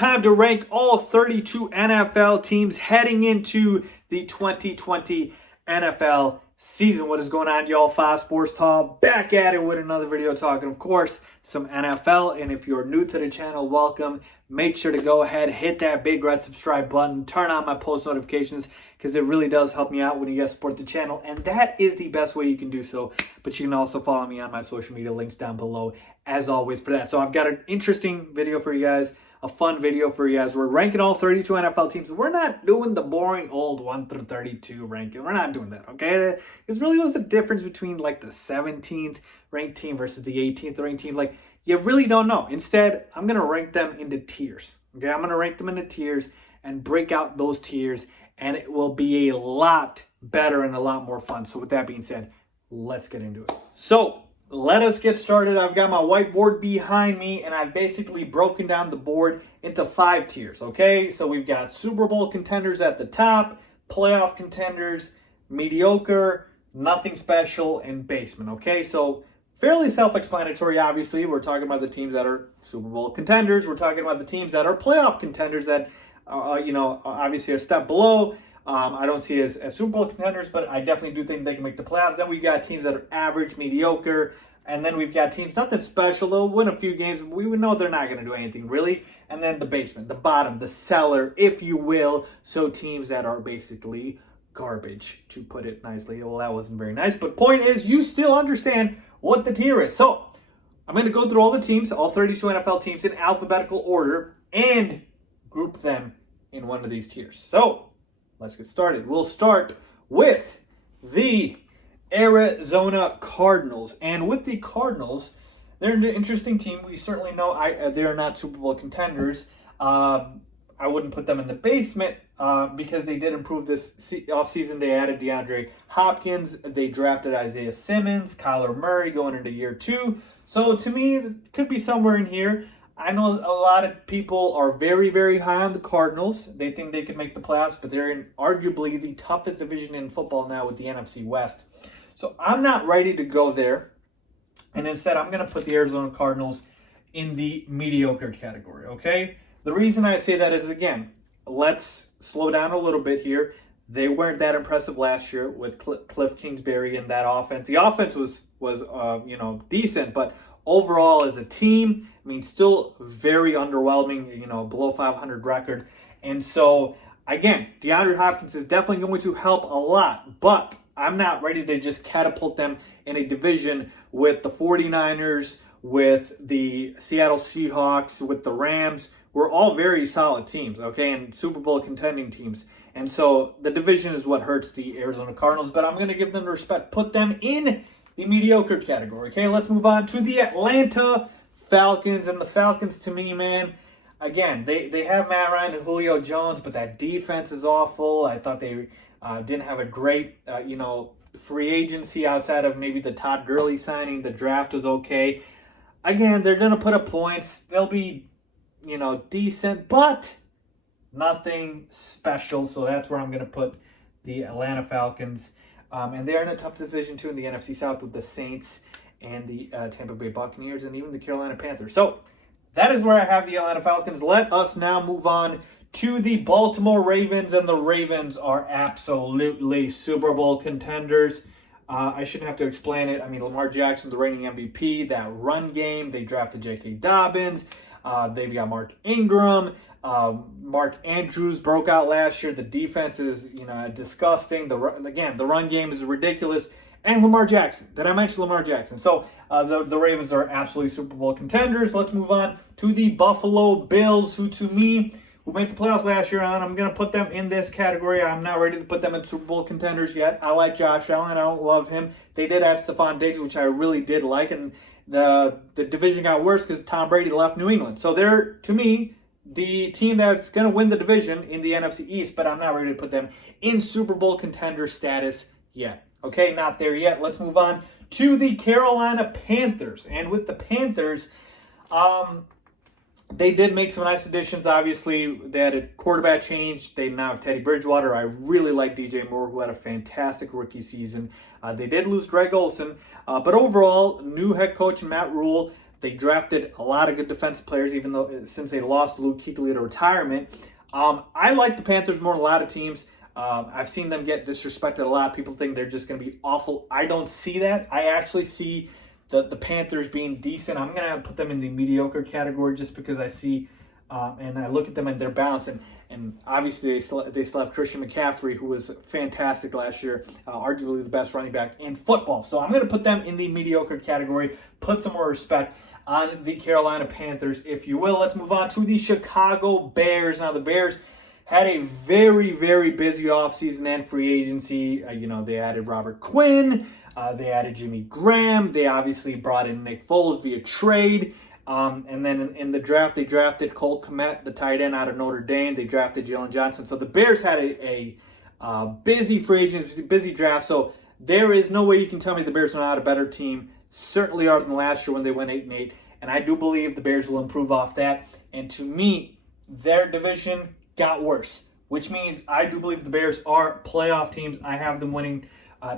time to rank all 32 NFL teams heading into the 2020 NFL season. What is going on, y'all? FaizSportsTalk back at it with another video talking, of course, some NFL. And if you're new to the channel, welcome. Make sure to go ahead, hit that big red subscribe button, turn on my post notifications because it really does help me out when you guys support the channel. And that is the best way you can do so. But you can also follow me on my social media links down below as always for that. So I've got an interesting video for you guys. A fun video for you guys. We're ranking all 32 NFL teams. We're not doing the boring old 1 through 32 ranking. We're not doing that, okay? Because really, what's the difference between like the 17th ranked team versus the 18th ranked team? Like, you really don't know. Instead, I'm going to rank them into tiers, okay? I'm going to rank them into tiers and break out those tiers, and it will be a lot better and a lot more fun. So with that being said, let's get into it. So let us get started. I've got my whiteboard behind me, and I've basically broken down the board into 5 tiers, okay? So we've got Super Bowl contenders at the top, playoff contenders, mediocre, nothing special, and basement, okay? So fairly self-explanatory, obviously. We're talking about the teams that are Super Bowl contenders. We're talking about the teams that are playoff contenders that, obviously are a step below. I don't see it as Super Bowl contenders, but I definitely do think they can make the playoffs. Then we've got teams that are average, mediocre, and then we've got teams nothing special. They'll win a few games. We would know they're not going to do anything really. And then the basement, the bottom, the cellar, if you will. So teams that are basically garbage, to put it nicely. Well, that wasn't very nice, but point is, you still understand what the tier is. So I'm going to go through all the teams, all 32 NFL teams in alphabetical order, and group them in one of these tiers. So let's get started. We'll start with the Arizona Cardinals. And with the Cardinals, they're an interesting team. We certainly know they're not Super Bowl contenders. I wouldn't put them in the basement because they did improve this offseason. They added DeAndre Hopkins. They drafted Isaiah Simmons, Kyler Murray going into year 2. So to me, it could be somewhere in here. I know a lot of people are very, very high on the Cardinals. They think they could make the playoffs, but they're in arguably the toughest division in football now with the NFC West. So I'm not ready to go there. And instead, I'm going to put the Arizona Cardinals in the mediocre category, okay? The reason I say that is, again, let's slow down a little bit here. They weren't that impressive last year with Cliff Kingsbury and that offense. The offense was decent, but overall as a team, I mean, still very underwhelming, below 500 record. And so, again, DeAndre Hopkins is definitely going to help a lot, but I'm not ready to just catapult them in a division with the 49ers, with the Seattle Seahawks, with the Rams. We're all very solid teams, okay, and Super Bowl contending teams. And so the division is what hurts the Arizona Cardinals, but I'm going to give them the respect, put them in the mediocre category. Okay, let's move on to the Atlanta Falcons. And the Falcons, to me, man, again, they have Matt Ryan and Julio Jones, but that defense is awful. I thought they didn't have a great, free agency outside of maybe the Todd Gurley signing. The draft was okay. Again, they're going to put up points. They'll be, decent, but nothing special. So that's where I'm going to put the Atlanta Falcons. And they're in a tough division, too, in the NFC South with the Saints and the Tampa Bay Buccaneers and even the Carolina Panthers. So that is where I have the Atlanta Falcons. Let us now move on to the Baltimore Ravens. And the Ravens are absolutely Super Bowl contenders. I shouldn't have to explain it. I mean, Lamar Jackson's the reigning MVP. That run game, they drafted J.K. Dobbins. They've got Mark Ingram. Mark Andrews broke out last year. The defense is, disgusting. The run game is ridiculous. And Lamar Jackson. Did I mention Lamar Jackson? So the Ravens are absolutely Super Bowl contenders. Let's move on to the Buffalo Bills, who to me, who made the playoffs last year, and I'm going to put them in this category. I'm not ready to put them in Super Bowl contenders yet. I like Josh Allen. I don't love him. They did add Stephon Diggs, which I really did like, and the division got worse because Tom Brady left New England. So they're, to me, the team that's going to win the division in the NFC East, but I'm not ready to put them in Super Bowl contender status yet. Okay, not there yet. Let's move on to the Carolina Panthers. And with the Panthers, they did make some nice additions, obviously. They had a quarterback change. They now have Teddy Bridgewater. I really like DJ Moore, who had a fantastic rookie season. They did lose Greg Olsen. But overall, new head coach Matt Rule. They drafted a lot of good defensive players, even though since they lost Luke Kuechly to retirement. I like the Panthers more than a lot of teams. I've seen them get disrespected a lot. People think they're just going to be awful. I don't see that. I actually see the Panthers being decent. I'm going to put them in the mediocre category just because I see and I look at them and they're balanced. And obviously they still have Christian McCaffrey, who was fantastic last year, arguably the best running back in football. So I'm going to put them in the mediocre category, put some more respect on the Carolina Panthers, if you will. Let's move on to the Chicago Bears. Now, the Bears had a very, very busy offseason and free agency. They added Robert Quinn. They added Jimmy Graham. They obviously brought in Nick Foles via trade. And then in the draft, they drafted Cole Kmet, the tight end out of Notre Dame. They drafted Jalen Johnson. So the Bears had a busy free agency, busy draft. So there is no way you can tell me the Bears are not a better team. Certainly are than last year when they went 8-8. And I do believe the Bears will improve off that. And to me, their division got worse, which means I do believe the Bears are playoff teams. I have them winning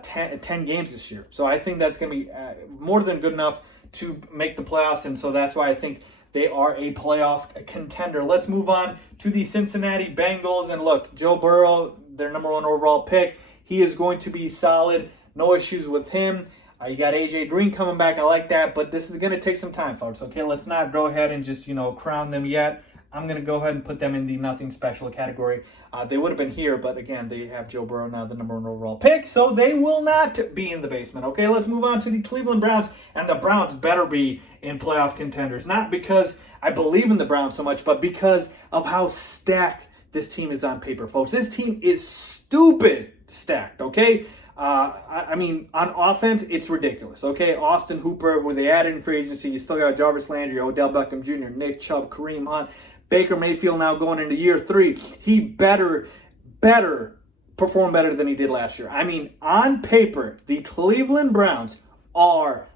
10 games this year. So I think that's going to be more than good enough to make the playoffs. And so that's why I think they are a playoff contender. Let's move on to the Cincinnati Bengals. And look, Joe Burrow, their number 1 overall pick, he is going to be solid. No issues with him. You got A.J. Green coming back. I like that. But this is going to take some time, folks. Okay, let's not go ahead and just, crown them yet. I'm going to go ahead and put them in the nothing special category. They would have been here, but again, they have Joe Burrow now, the number 1 overall pick, so they will not be in the basement. Okay, let's move on to the Cleveland Browns, and the Browns better be in playoff contenders. Not because I believe in the Browns so much, but because of how stacked this team is on paper, folks. This team is stupid stacked, okay? On offense, it's ridiculous, okay? Austin Hooper, who they added in free agency, you still got Jarvis Landry, Odell Beckham Jr., Nick Chubb, Kareem Hunt, Baker Mayfield now going into year 3. He better perform better than he did last year. On paper, the Cleveland Browns are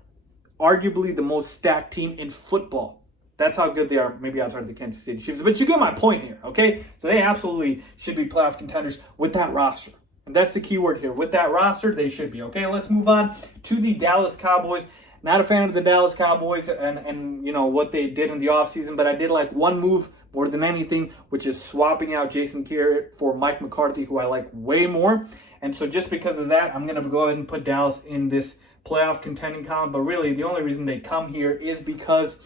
arguably the most stacked team in football. That's how good they are, maybe outside of the Kansas City Chiefs. But you get my point here, okay? So they absolutely should be playoff contenders with that roster. And that's the key word here. With that roster, they should be. Okay, let's move on to the Dallas Cowboys. Not a fan of the Dallas Cowboys and what they did in the offseason, but I did like one move more than anything, which is swapping out Jason Garrett for Mike McCarthy, who I like way more. And so just because of that, I'm going to go ahead and put Dallas in this playoff contending column. But really, the only reason they come here is because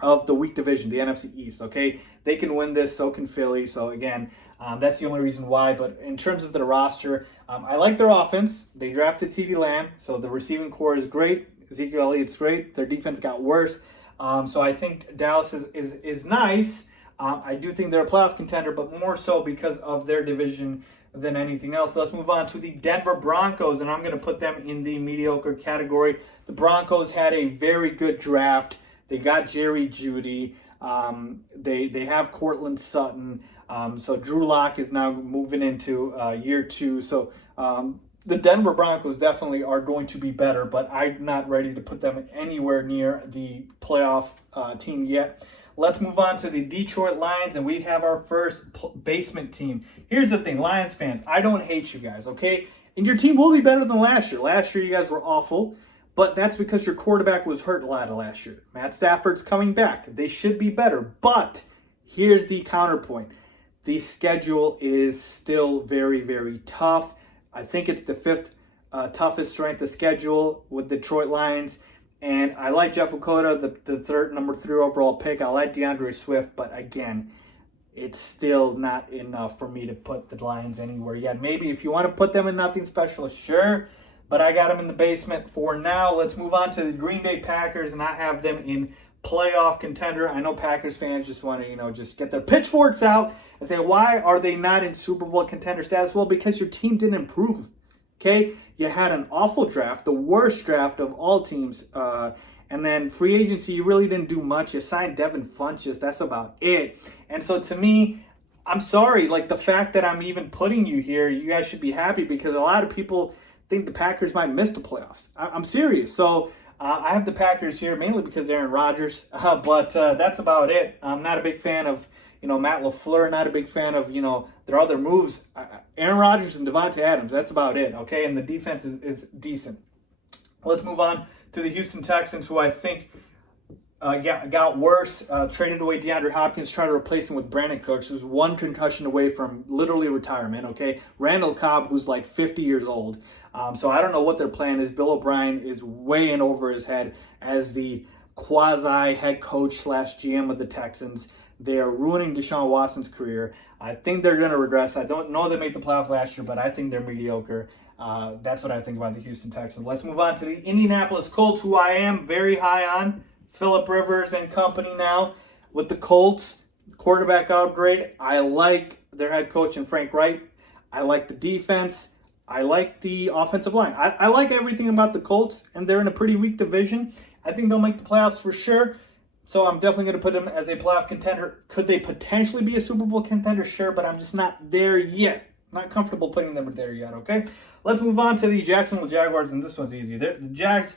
of the weak division, the NFC East, okay? They can win this, so can Philly. So again, that's the only reason why. But in terms of the roster, I like their offense. They drafted CeeDee Lamb, so the receiving core is great. Ezekiel Elliott's great. Their defense got worse. So I think Dallas is nice. I do think they're a playoff contender, but more so because of their division than anything else. Let's move on to the Denver Broncos, and I'm going to put them in the mediocre category. The Broncos had a very good draft. They got Jerry Jeudy. They have Cortland Sutton. So Drew Lock is now moving into year 2. So the Denver Broncos definitely are going to be better, but I'm not ready to put them anywhere near the playoff team yet. Let's move on to the Detroit Lions, and we have our first basement team. Here's the thing, Lions fans, I don't hate you guys, okay? And your team will be better than last year. Last year, you guys were awful, but that's because your quarterback was hurt a lot of last year. Matt Stafford's coming back. They should be better, but here's the counterpoint. The schedule is still very, very tough. I think it's the 5th toughest strength of schedule with Detroit Lions. And I like Jeff Okudah, the number 3 overall pick. I like DeAndre Swift, but again, it's still not enough for me to put the Lions anywhere yet. Maybe if you want to put them in nothing special, sure. But I got them in the basement for now. Let's move on to the Green Bay Packers, and I have them in playoff contender. I know Packers fans just want to, just get their pitchforks out and say, why are they not in Super Bowl contender status? Well, because your team didn't improve. Okay, you had an awful draft, the worst draft of all teams. And then free agency, you really didn't do much. You signed Devin Funchess. That's about it. And so to me, I'm sorry. Like the fact that I'm even putting you here, you guys should be happy because a lot of people think the Packers might miss the playoffs. I'm serious. So I have the Packers here mainly because Aaron Rodgers. But that's about it. I'm not a big fan of Matt LaFleur, not a big fan of, their other moves. Aaron Rodgers and Devontae Adams, that's about it, okay? And the defense is decent. Let's move on to the Houston Texans, who I think got worse, traded away DeAndre Hopkins, tried to replace him with Brandon Cooks, who's one concussion away from literally retirement, okay? Randall Cobb, who's like 50 years old. So I don't know what their plan is. Bill O'Brien is way in over his head as the quasi-head coach / GM of the Texans. They are ruining Deshaun Watson's career. I think they're going to regress. I don't know they made the playoffs last year, but I think they're mediocre. That's what I think about the Houston Texans. Let's move on to the Indianapolis Colts, who I am very high on. Phillip Rivers and company now with the Colts. Quarterback upgrade. I like their head coach and Frank Wright. I like the defense. I like the offensive line. I like everything about the Colts, and they're in a pretty weak division. I think they'll make the playoffs for sure. So I'm definitely going to put them as a playoff contender. Could they potentially be a Super Bowl contender? Sure, but I'm just not there yet. Not comfortable putting them there yet, okay? Let's move on to the Jacksonville Jaguars, and this one's easy. The Jags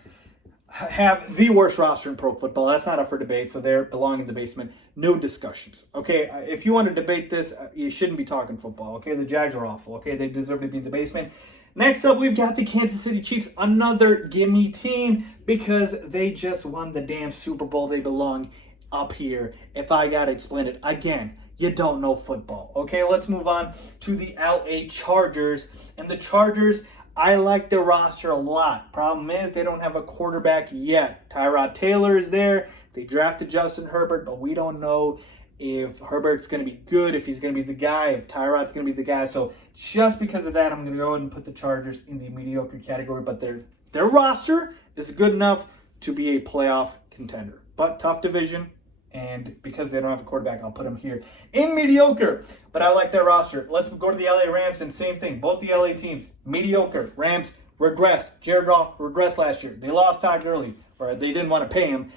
have the worst roster in pro football. That's not up for debate, so they belong in the basement. No discussions, okay? If you want to debate this, you shouldn't be talking football, okay? The Jags are awful, okay? They deserve to be in the basement. Next up, we've got the Kansas City Chiefs, another gimme team because they just won the damn Super Bowl. They belong up here. If I got to explain it again, you don't know football, okay? Let's move on to the LA Chargers. And the Chargers, I like their roster a lot. Problem is, they don't have a quarterback yet. Tyrod Taylor is there. They drafted Justin Herbert, but we don't know if Herbert's going to be good, if he's going to be the guy, if Tyrod's going to be the guy. So just because of that, I'm going to go ahead and put the Chargers in the mediocre category. But their roster is good enough to be a playoff contender. But tough division, and because they don't have a quarterback, I'll put them here in mediocre. But I like their roster. Let's go to the LA Rams, and same thing. Both the LA teams, mediocre. Rams regress. Jared Goff regressed last year. They lost Todd Gurley, or they didn't want to pay him.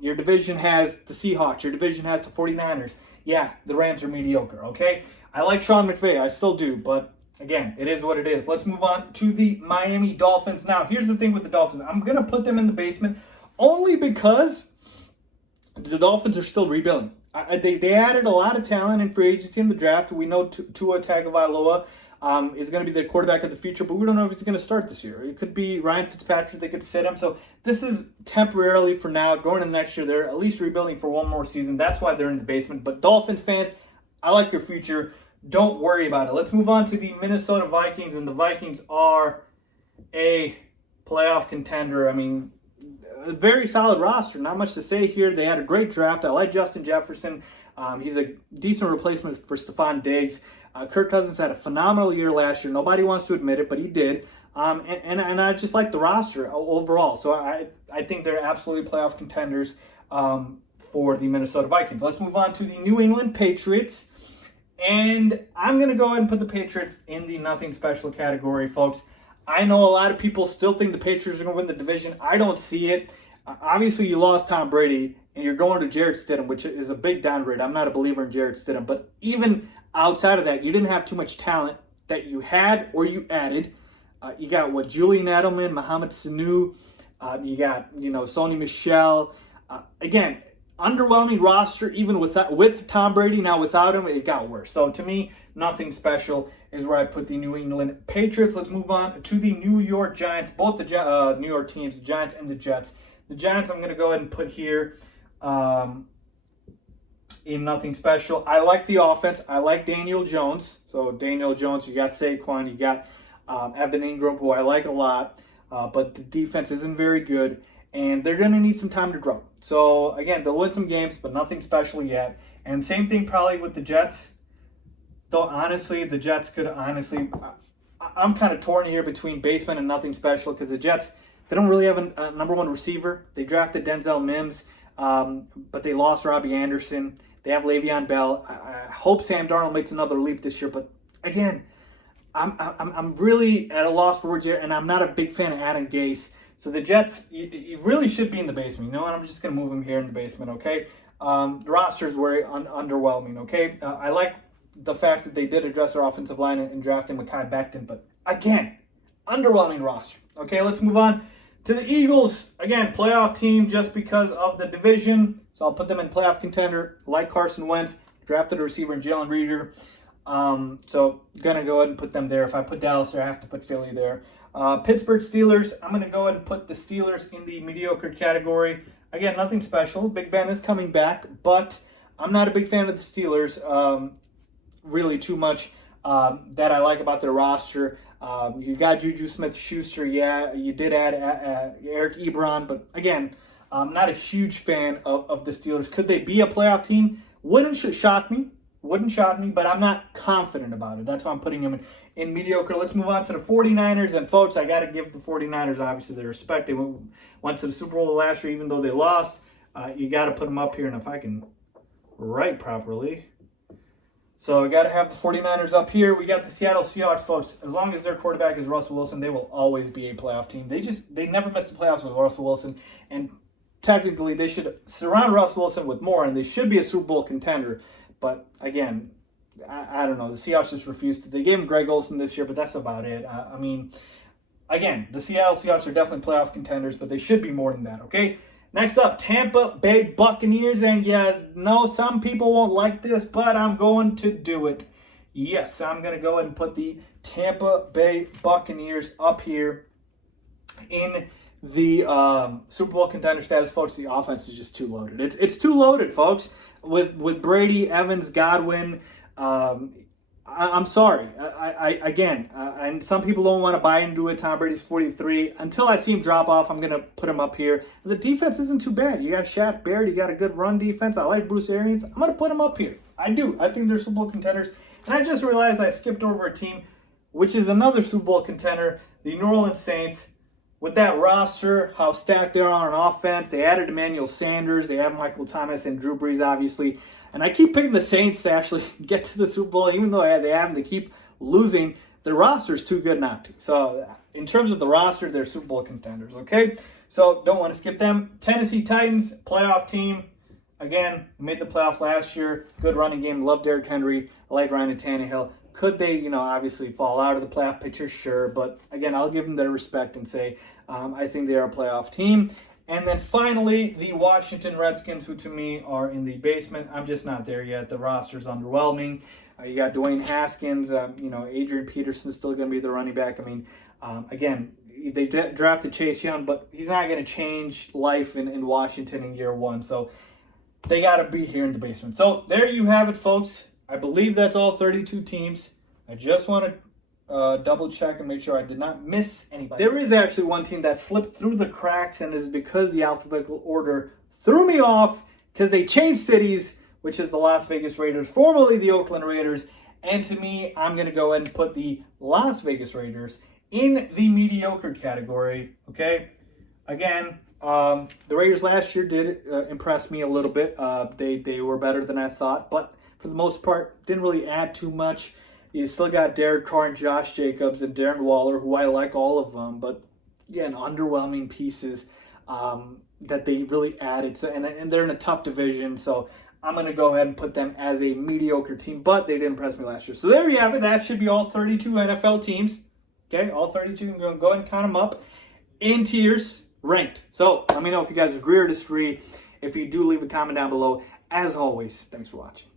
Your division has the Seahawks. Your division has the 49ers. Yeah, the Rams are mediocre, okay? I like Sean McVay. I still do, but again, it is what it is. Let's move on to the Miami Dolphins. Now, here's the thing with the Dolphins. I'm going to put them in the basement only because the Dolphins are still rebuilding. They added a lot of talent in free agency in the draft. We know Tua Tagovailoa is going to be the quarterback of the future, but we don't know if he's going to start this year. It could be Ryan Fitzpatrick. They could sit him. So this is temporarily for now. Going into next year, they're at least rebuilding for one more season. That's why they're in the basement. But Dolphins fans, I like your future. Don't worry about it. Let's move on to the Minnesota Vikings, and the Vikings are a playoff contender. I mean, a very solid roster. Not much to say here. They had a great draft. I like Justin Jefferson. He's a decent replacement for Stephon Diggs. Kirk Cousins had a phenomenal year last year. Nobody wants to admit it, but he did. And I just like the roster overall. So I think they're absolutely playoff contenders for the Minnesota Vikings. Let's move on to the New England Patriots. And I'm going to go ahead and put the Patriots in the nothing special category, folks. I know a lot of people still think the Patriots are going to win the division. I don't see it. Obviously, you lost Tom Brady, and you're going to Jarrett Stidham, which is a big downgrade. I'm not a believer in Jarrett Stidham. But even outside of that, you didn't have too much talent that you had or you added. You got, Julian Edelman, Mohamed Sanu. You got, Sony Michel. Again, underwhelming roster, even with Tom Brady. Now without him, it got worse. So to me, nothing special is where I put the New England Patriots. Let's move on to the New York Giants. Both the New York teams, the Giants and the Jets. The Giants I'm going to go ahead and put here in nothing special. I like the offense. I like Daniel Jones. So Daniel Jones, you got Saquon, you got Evan Ingram, who I like a lot. But the defense isn't very good. And they're going to need some time to grow. So, again, they'll win some games, but nothing special yet. And same thing probably with the Jets. Though, honestly, the Jets could honestly... I'm kind of torn here between basement and nothing special because the Jets, they don't really have a number one receiver. They drafted Denzel Mims, but they lost Robbie Anderson. They have Le'Veon Bell. I hope Sam Darnold makes another leap this year. But, again, I'm really at a loss for words here, and I'm not a big fan of Adam Gase. So the Jets, you really should be in the basement. You know what? I'm just going to move them here in the basement, okay? The roster is very underwhelming, okay? I like the fact that they did address their offensive line and drafting Mekhi Becton. But, again, underwhelming roster. Okay, let's move on to the Eagles. Again, playoff team just because of the division. So I'll put them in playoff contender. Like Carson Wentz, drafted a receiver in Jalen Reagor. So going to go ahead and put them there. If I put Dallas there, I have to put Philly there. Pittsburgh Steelers, I'm going to go ahead and put the Steelers in the mediocre category. again, nothing special. Big Ben is coming back, but I'm not a big fan of the Steelers. Really too much that I like about their roster. You got Juju Smith-Schuster, yeah. You did add Eric Ebron, but again, I'm not a huge fan of the Steelers. Could they be a playoff team? Wouldn't shock me, but I'm not confident about it. That's why I'm putting them in mediocre. Let's move on to the 49ers. And folks, I got to give the 49ers obviously their respect. They went to the Super Bowl last year, even though they lost. You got to put them up here, and if I can write properly. So I got to have the 49ers up here. We got the Seattle Seahawks, folks. As long as their quarterback is Russell Wilson, they will always be a playoff team. They never miss the playoffs with Russell Wilson, and technically they should surround Russell Wilson with more, and they should be a Super Bowl contender. But again, I don't know. The Seahawks just refused to. They gave him Greg Olsen this year, but that's about it. I mean, again, the Seattle Seahawks are definitely playoff contenders, but they should be more than that, okay? Next up, Tampa Bay Buccaneers. And yeah, no, some people won't like this, but I'm going to do it. Yes, I'm going to go ahead and put the Tampa Bay Buccaneers up here in the Super Bowl contender status, folks. The offense is just too loaded. It's too loaded, folks. With Brady, Evans, Godwin. I'm sorry. And some people don't want to buy into it. Tom Brady's 43. Until I see him drop off, I'm going to put him up here. The defense isn't too bad. You got Shaq Barrett. You got a good run defense. I like Bruce Arians. I'm going to put him up here. I do. I think they're Super Bowl contenders. And I just realized I skipped over a team, which is another Super Bowl contender, the New Orleans Saints. With that roster, how stacked they are on offense, they added Emmanuel Sanders, they have Michael Thomas and Drew Brees, obviously. And I keep picking the Saints to actually get to the Super Bowl, even though they have them, they keep losing. Their roster is too good not to. So in terms of the roster, they're Super Bowl contenders, okay? So don't want to skip them. Tennessee Titans, playoff team. Again, made the playoffs last year. Good running game. Love Derrick Henry. I like Ryan Tannehill. Could they, obviously fall out of the playoff picture? Sure. But again, I'll give them their respect and say I think they are a playoff team. And then finally, the Washington Redskins, who to me are in the basement. I'm just not there yet. The roster's underwhelming. You got Dwayne Haskins. Adrian Peterson's still going to be the running back. I mean, again, they drafted Chase Young, but he's not going to change life in Washington in year one. So they got to be here in the basement. So there you have it, folks. I believe that's all 32 teams. I just want to double check and make sure I did not miss anybody. There is actually one team that slipped through the cracks, and is because the alphabetical order threw me off because they changed cities, which is the Las Vegas Raiders, formerly the Oakland Raiders. And to me, I'm going to go ahead and put the Las Vegas Raiders in the mediocre category, okay? Again, the Raiders last year did impress me a little bit. They were better than I thought, but for the most part, didn't really add too much. You still got Derek Carr and Josh Jacobs and Darren Waller, who I like all of them, but again, underwhelming pieces that they really added. So, and they're in a tough division, so I'm going to go ahead and put them as a mediocre team, but they didn't impress me last year. So there you have it. That should be all 32 NFL teams. Okay, all 32. I'm going to go ahead and count them up in tiers, ranked. So let me know if you guys agree or disagree. If you do, leave a comment down below. As always, thanks for watching.